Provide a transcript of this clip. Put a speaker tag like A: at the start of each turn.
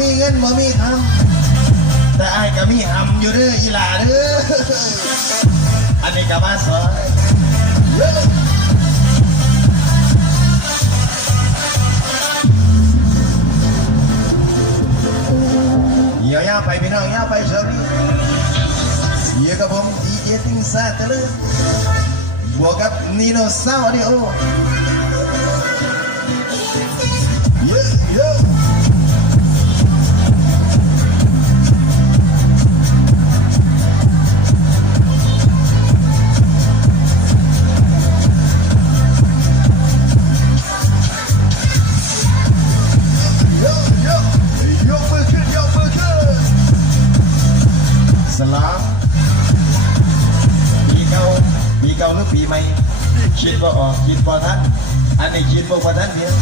A: มีเงินบ่มีคำแต่ไอ้ก็มีหำอยู่เด้ออีหล่าเด้ออันนี้ก็มาสวยเยี่ยยาไปพี่น้องยาไปเชอรี่เยอะกับผมดีเจติงซาเตอร์บวกกับนีโนซาวดิโอ สลามปีเก่าปีเก่าหรือปีใหม่คิดว่าออกคิดว่าทันอันนี้คิดว่าทันเพียง